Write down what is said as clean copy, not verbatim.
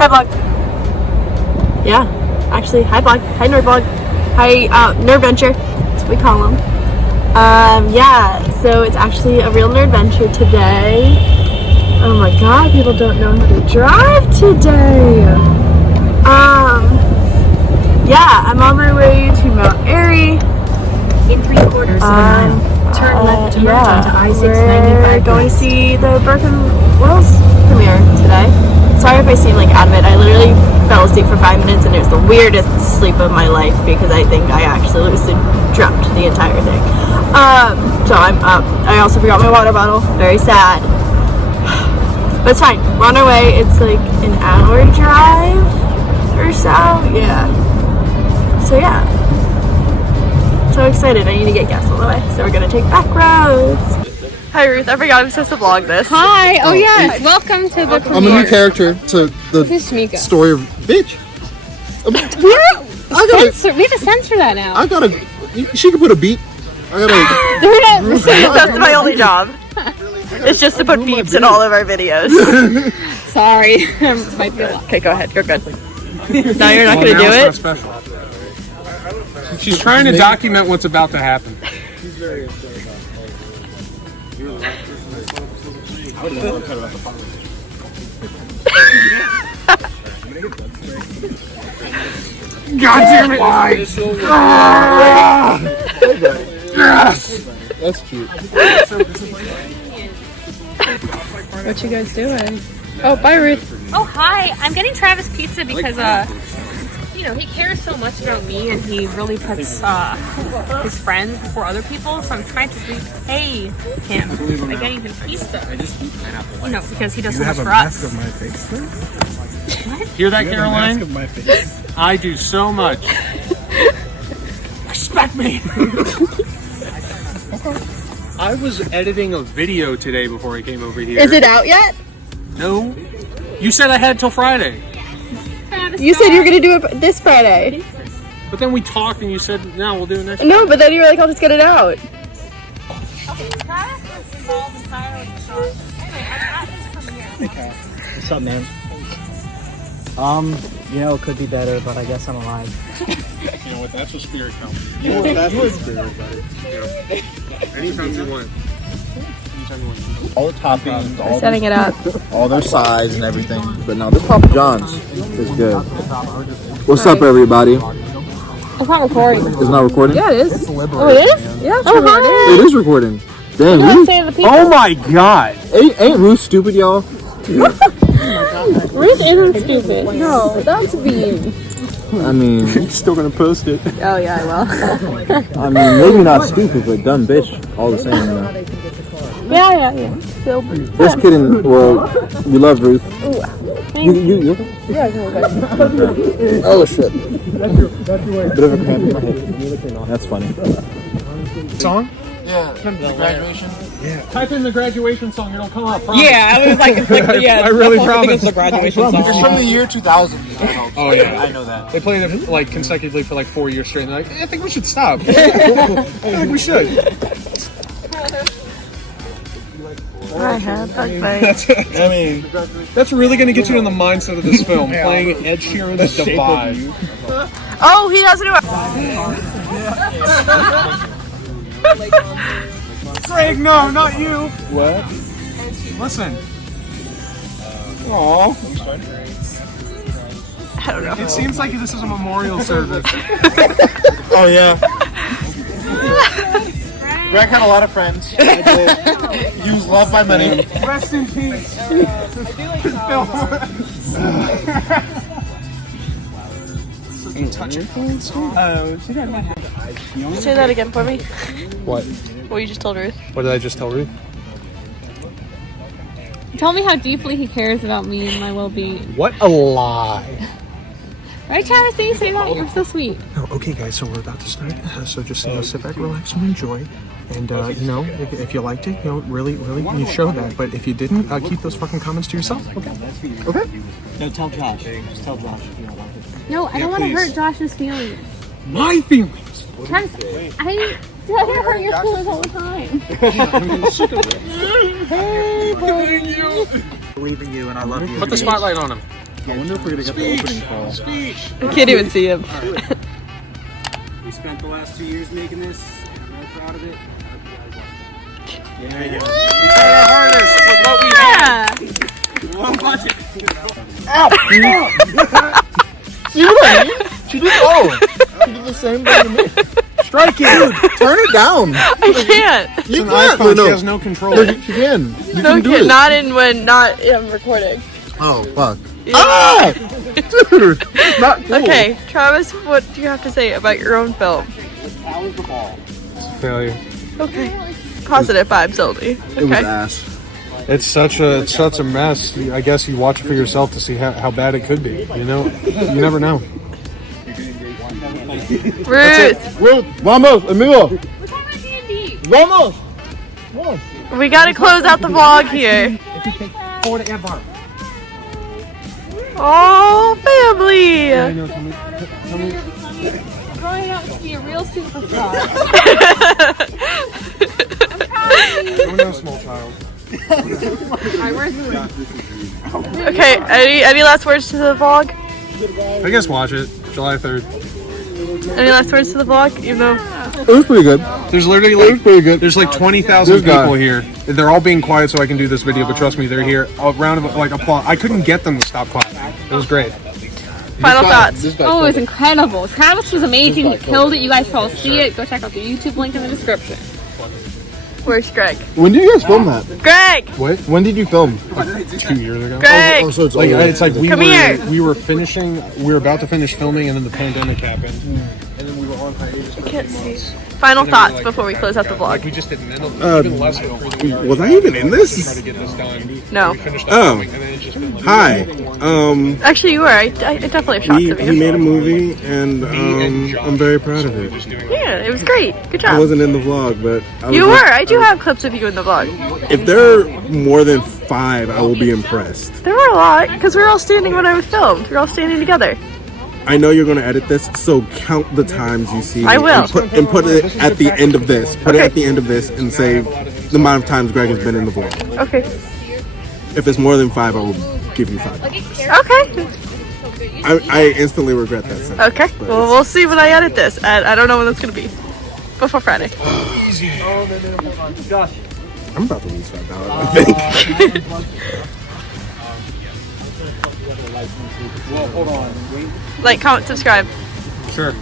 Hi, vlog. Yeah, actually, hi, vlog. Hi, nerd vlog. Hi, Nerdventure. That's what we call them. Yeah, so it's actually a real Nerdventure today. Oh my god, people don't know how to drive today. Yeah, I'm on my way to Mount Airy. In 3/4 of a mile, turn left to merge onto I-695. We're going to see the Whills premiere today. Sorry if I seem like out of it. I literally fell asleep for 5 minutes and it was the weirdest sleep of my life because I think I actually lucid dreamt the entire thing. So I'm up. I also forgot my water bottle. Very sad. But it's fine. We're on our way. It's like an hour drive or so. Yeah. So yeah. So excited. I need to get gas all the way. So we're gonna take back roads. Hi Ruth, I forgot I'm supposed to vlog this. Hi. Oh yes. Welcome to the premiere. I'm a new character to the story of bitch. We have to censor that now. She can put a beep. That's my only job. It's just to put beeps in all of our videos. Sorry. Might be a lot. Okay, go ahead. You're good. Now you're not gonna do it? Special. She's trying to document what's about to happen. God damn it! Why? Yes! That's cute. What you guys doing? Oh, bye Ruth. Oh, hi. I'm getting Travis pizza because, you know, he cares so much about me and he really puts his friends before other people. So I'm trying to repay him by getting him pizza. You know, because he does so much for us. Of my face what? Hear that, Caroline? Of my face. I do so much. Respect me. I was editing a video today before I came over here. Is it out yet? No. You said I had till Friday. You said you were gonna do it this Friday. But then we talked and you said, no, we'll do it next No, but then you were like, I'll just get it out. Okay. What's up, man? You know, it could be better, but I guess I'm alive. You know what? That's what spirit comes. That's what spirit, buddy. Anytime you want. All the toppings, Setting it up. all their size and everything. But no, this Papa John's is good. What's up, everybody? It's not recording. It's not recording? Yeah, it is. Oh, it is? Yeah. Oh, hi. It is recording. Dang, What Ruth. say to the people? Oh my god! Ain't Ruth stupid, y'all? Ruth isn't stupid. No, that's being. I mean, You're still gonna post it. Oh yeah, I will. I mean, maybe not stupid, but dumb bitch all the same, you know. Yeah. Still. Just kidding. Well, we love Ruth. You okay? Yeah, okay. Oh shit. Bit of a cramp in my head. That's funny. Song? Yeah. Graduation. Yeah. Type in the graduation song, it'll come up. Yeah, I was like, yeah. I really promise. It's the graduation song. It's from the year 2000. Oh yeah, I know that. They played it like consecutively for like 4 years straight. And they're like, I think we should stop. I think we should. I have bug bites. I mean, that's really going to get you in the mindset of this film. Playing Ed Sheeran's Divide. Oh, he doesn't do it. Greg, no, not you. What? Listen. Aww. I don't know. It seems like this is a memorial service. Oh yeah. Greg had a lot of friends. I did. He was loved by many. Rest in peace. Can you touch it? Say that again for me. What? What you just told Ruth. What did I just tell Ruth? Tell me how deeply he cares about me and my well-being. What a lie. Right, Travis? Did you say that? You're so sweet. No, okay, guys, so we're about to start. So just, sit back, relax, and enjoy. And, if you liked it, really, you show that. But if you didn't, keep those fucking comments to yourself. Okay? Okay? No, tell Josh. Just tell Josh if you don't like it. No, I don't want to please. hurt Josh's feelings. My feelings! Travis, I hurt your feelings all the time. Hey, buddy. Believe in you and I love you. Put the spotlight on him. I wonder if we're gonna get the opening call. I can't even see him. We spent the last 2 years making this. I'm really proud of it. There you go. We tried our hardest with what we had. Low budget. See what I mean? She did she did the same thing to me. Strike it! Dude, turn it down. I can't. You It's an can't. iPhone. No. She has no control. No, she can. You No, can do it. not in when not I'm recording. Oh fuck. Ah! Dude, not cool. Okay, Travis, what do you have to say about your own film? How was the ball? It's a failure. Okay. Positive vibes only. It was Okay. ass. It's such a mess. I guess you watch it for yourself to see how bad it could be. You know, you never know. Ruth, Ruth, vamos, amigo. Vamos. we gotta close out the vlog here. Oh, family! Growing up to be a real superstar. I'm no small child. Okay, any last words to the vlog? I guess watch it. July 3rd. Any last words to the vlog? Even though It was pretty good. There's literally It was like pretty good. there's like 20,000 This guy. people here. They're all being quiet so I can do this video, but trust me, they're here. A round of like applause. I couldn't get them to stop clapping. It was great. final thoughts. Oh, it was incredible. Travis was amazing. He killed it. You guys should all see it. Go check out the YouTube link in the description. Where's Greg? When did you guys film that? Greg! What? When did you film? 2 years ago. Greg! Oh, so it's Like over. it's like Come here. we were about to finish filming, and then the pandemic happened, and then we were on hiatus for a Can't few see. months. Final And then we were thoughts like, before we close out the Like vlog. we just did even less of a pre-recording. was I even in this? Try to get this done. No. We finished Oh. filming, and then it's just been like, Hi. Actually, you were. I definitely have shots He of you. made a movie, and I'm very proud of it. Yeah, it was great. Good I job. wasn't in the vlog, but I You was were. I do have clips of you in the vlog. If there are more than 5, I will be impressed. There were a lot because we were all standing when I was filmed. We were all standing together. I know you're going to edit this, so count the times you see me. I will. And put it at the end of this. Put it Okay. at the end of this and say the amount of times Greg has been in the vlog. Okay. If it's more than 5, I will give you 5. Okay. I instantly regret that sentence. Okay. Well, we'll see when I edit this. And I don't know when that's going to be. Before Friday. I'm about to lose $5, I think. Like, comment, subscribe. Sure.